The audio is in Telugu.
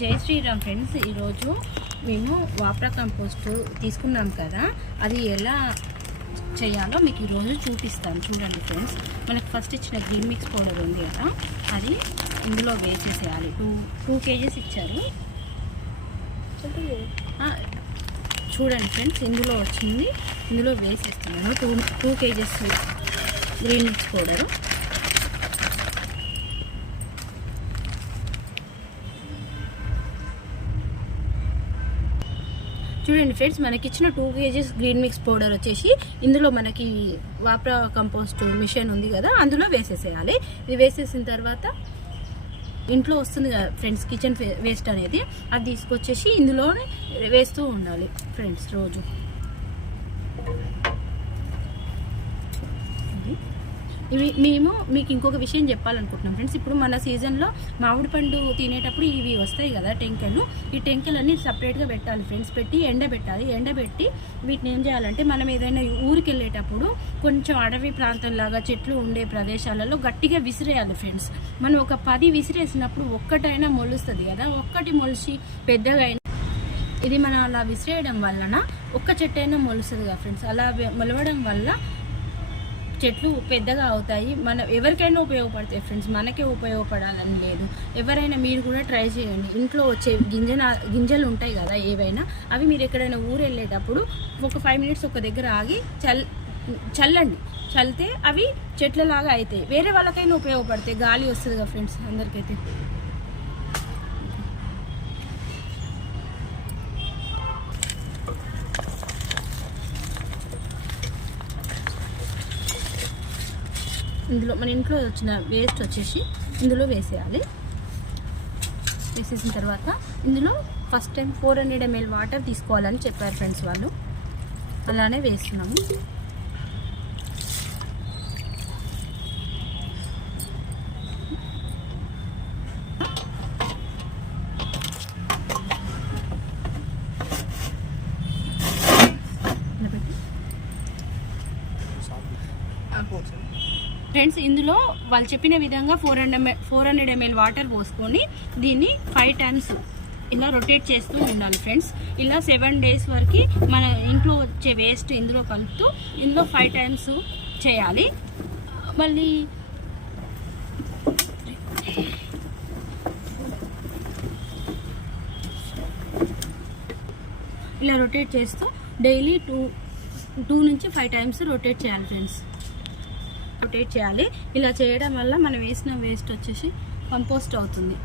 జై శ్రీరామ్ ఫ్రెండ్స్, ఈరోజు మేము వాప్రా కంపోస్ట్ తీసుకున్నాం కదా, అది ఎలా చేయాలో మీకు ఈరోజు చూపిస్తాను. చూడండి ఫ్రెండ్స్, మనకు ఫస్ట్ ఇచ్చిన గ్రీన్ మిక్స్ పౌడర్ ఉంది కదా, అది ఇందులో వేసేసేయాలి. టూ కేజీస్ ఇచ్చారు. చూడండి ఫ్రెండ్స్, ఇందులో వచ్చింది, ఇందులో వేసేస్తున్నాను. Two kgs green mix powder. చూడండి ఫ్రెండ్స్, మనకి ఇచ్చిన 2 కేజీస్ గ్రీన్ మిక్స్ పౌడర్ వచ్చేసి ఇందులో మనకి వాప్రా కంపోస్ట్ మిషన్ ఉంది కదా, అందులో వేసేసేయాలి. ఇది వేసేసిన తర్వాత ఇంట్లో వస్తుంది కదా ఫ్రెండ్స్, కిచెన్ వేస్ట్ అనేది, అది తీసుకొచ్చేసి ఇందులోనే వేస్తూ ఉండాలి ఫ్రెండ్స్ రోజు. ఇవి మేము మీకు ఇంకొక విషయం చెప్పాలనుకుంటున్నాం ఫ్రెండ్స్. ఇప్పుడు మన సీజన్లో మామిడి పండు తినేటప్పుడు ఇవి వస్తాయి కదా టెంకలు, ఈ టెంకలన్నీ సపరేట్గా పెట్టాలి ఫ్రెండ్స్. పెట్టి ఎండబెట్టాలి. ఎండబెట్టి వీటిని ఏం చేయాలంటే, మనం ఏదైనా ఊరికి వెళ్ళేటప్పుడు కొంచెం అడవి ప్రాంతంలాగా చెట్లు ఉండే ప్రదేశాలలో గట్టిగా విసిరేయాలి ఫ్రెండ్స్. మనం ఒక 10 విసిరేసినప్పుడు ఒక్కటైనా మొలుస్తుంది కదా, ఒక్కటి మొలిచి పెద్దగా అయినా, ఇది మనం అలా విసిరేయడం వలన ఒక్క చెట్టు అయినా మొలుస్తుంది కదా ఫ్రెండ్స్. అలా మొలవడం వల్ల చెట్లు పెద్దగా అవుతాయి. ఎవరికైనా ఉపయోగపడతాయి ఫ్రెండ్స్, మనకే ఉపయోగపడాలని లేదు. ఎవరైనా మీరు కూడా ట్రై చేయండి. ఇంట్లో వచ్చే గింజలు ఉంటాయి కదా ఏవైనా, అవి మీరు ఎక్కడైనా ఊరు వెళ్ళేటప్పుడు ఒక 5 మినిట్స్ ఒక దగ్గర ఆగి చల్లండి. చల్లితే అవి చెట్లలాగా అవుతాయి. వేరే వాళ్ళకైనా ఉపయోగపడతాయి. గాలి వస్తుంది కదా ఫ్రెండ్స్ అందరికైతే. ఇందులో మన ఇంట్లో వచ్చిన వేస్ట్ వచ్చేసి ఇందులో వేసేయాలి. వేసేసిన తర్వాత ఇందులో ఫస్ట్ టైం 400 ml వాటర్ తీసుకోవాలని చెప్పారు ఫ్రెండ్స్ వాళ్ళు, అలానే వేస్తున్నాము. ఫ్రెండ్స్, ఇందులో వాళ్ళు చెప్పిన విధంగా 400 ml వాటర్ పోసుకొని దీన్ని 5 times ఇలా రొటేట్ చేస్తూ ఉండాలి ఫ్రెండ్స్. ఇలా 7 days వరకు మన ఇంట్లో వచ్చే వేస్ట్ ఇందులో కలుపుతూ ఇందులో 5 times చేయాలి. మళ్ళీ ఇలా రొటేట్ చేస్తూ డైలీ 2 నుంచి 5 times రొటేట్ చేయాలి ఫ్రెండ్స్. రొటేట్ చేయాలి. ఇలా చేయడం వల్ల మనం వేసిన వేస్ట్ వచ్చేసి కంపోస్ట్ అవుతుంది.